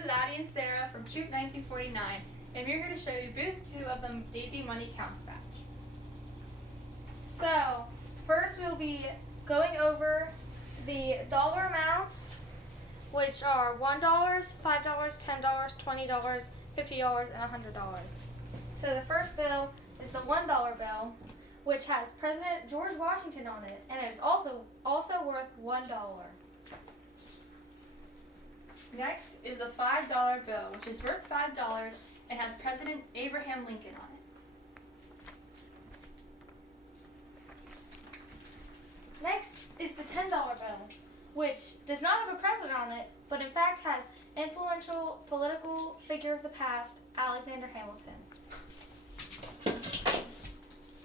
to Laddie and Sarah from Troop 1949, and we're here to show you booth 2 of the Daisy Money Counts badge. So, first we'll be going over the dollar amounts, which are $1, $5, $10, $20, $50, and $100. So the first bill is the $1 bill, which has President George Washington on it, and it is also worth $1. Next is the $5 bill, which is worth $5 and has President Abraham Lincoln on it. Next is the $10 bill, which does not have a president on it, but in fact has influential political figure of the past, Alexander Hamilton.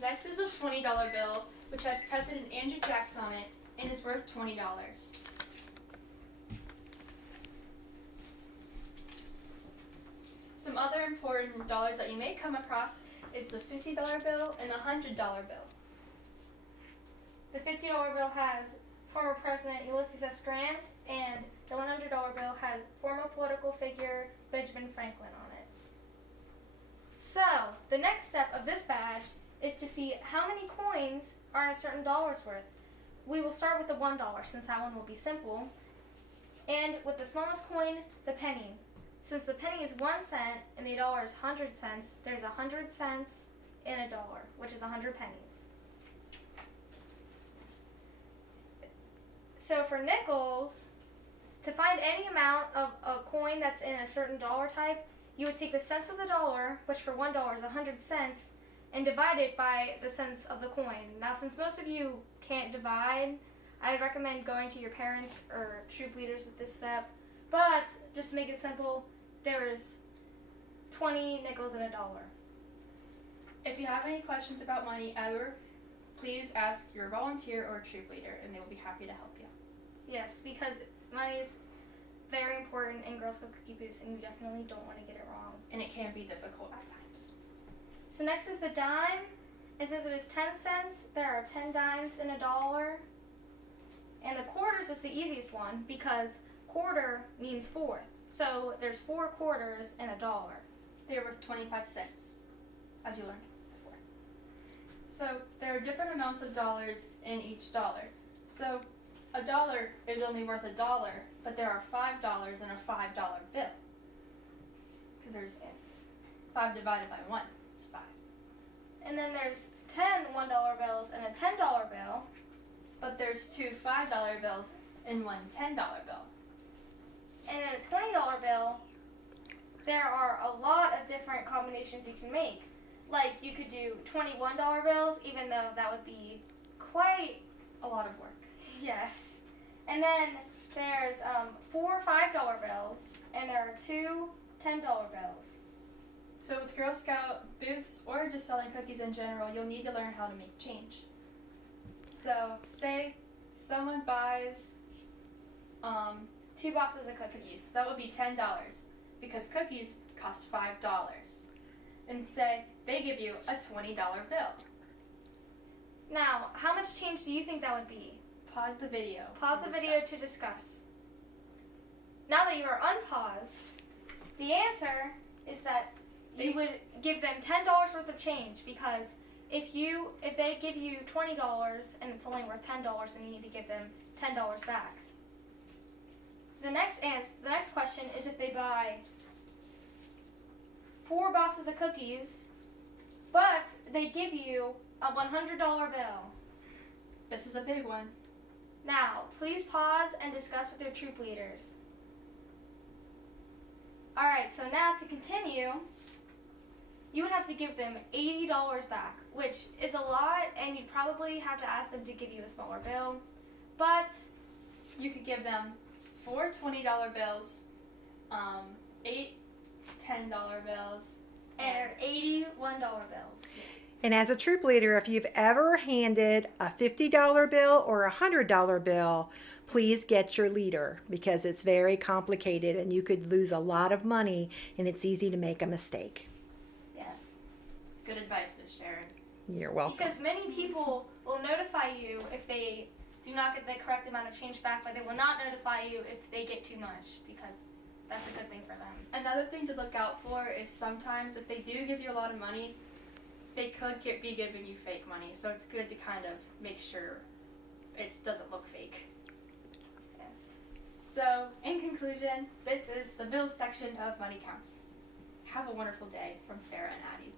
Next is the $20 bill, which has President Andrew Jackson on it and is worth $20. Some other important dollars that you may come across is the $50 bill and the $100 bill. The $50 bill has former President Ulysses S. Grant, and the $100 bill has former political figure Benjamin Franklin on it. So, the next step of this badge is to see how many coins are a certain dollar's worth. We will start with the $1 since that one will be simple, and with the smallest coin, the penny. Since the penny is 1 cent and the dollar is 100 cents, there's 100 cents in a dollar, which is 100 pennies. So for nickels, to find any amount of a coin that's in a certain dollar type, you would take the cents of the dollar, which for $1 is 100 cents, and divide it by the cents of the coin. Now, since most of you can't divide, I recommend going to your parents or troop leaders with this step. But just to make it simple, there's 20 nickels in a dollar. If you have any questions about money ever, please ask your volunteer or troop leader, and they will be happy to help you. Yes, because money is very important in Girl Scout Cookie Booths, and you definitely don't want to get it wrong. And it can be difficult at times. So next is the dime. It says it is 10 cents. There are 10 dimes in a dollar. And the quarters is the easiest one because quarter means fourth. So there's 4 quarters in a dollar. They're worth 25 cents, as you learned before. So there are different amounts of dollars in each dollar. So a dollar is only worth $1, but there are $5 in a $5 bill. Because there's 5 divided by 1 is 5. And then there's 10 $1 bills and a $10 bill. But there's 2 $5 bills and 1 $10 bill. And in a $20 bill, there are a lot of different combinations you can make. Like you could do $21 bills, even though that would be quite A lot of work. yes. And then there's 4 $5 bills, and there are 2 $10 bills. So with Girl Scout booths or just selling cookies in general, you'll need to learn how to make change. So say someone buys 2 boxes of cookies. cookies. That would be $10 because cookies cost $5. And say they give you a $20 bill. Now, how much change do you think that would be? Pause the video. Pause the and video discuss. to discuss. Now that you are unpaused, the answer is that you would give them $10 worth of change because if they give you $20 and it's only worth $10, then you need to give them $10 back. The next question is if they buy 4 boxes of cookies, but they give you a $100 bill. This is a big one. Now, please pause and discuss with your troop leaders. Alright, so now to continue, you would have to give them $80 back, which is a lot, and you'd probably have to ask them to give you a smaller bill. But You could give them 4 $20 bills, 8 $10 bills, and 81 bills. And as a troop leader, if you've ever handed a $50 bill or a $100 bill, please get your leader because it's very complicated and you could lose a lot of money and it's easy to make a mistake. Yes. Good advice, Miss Sharon. You're welcome. Because many people will notify you if they do not get the correct amount of change back, but they will not notify you if they get too much because that's a good thing for them. Another thing to look out for is sometimes if they do give you a lot of money, they could be giving you fake money. So it's good to kind of make sure it doesn't look fake. Yes. So, in conclusion, this is the bills section of Money Counts. Have a wonderful day from Sarah and Addie.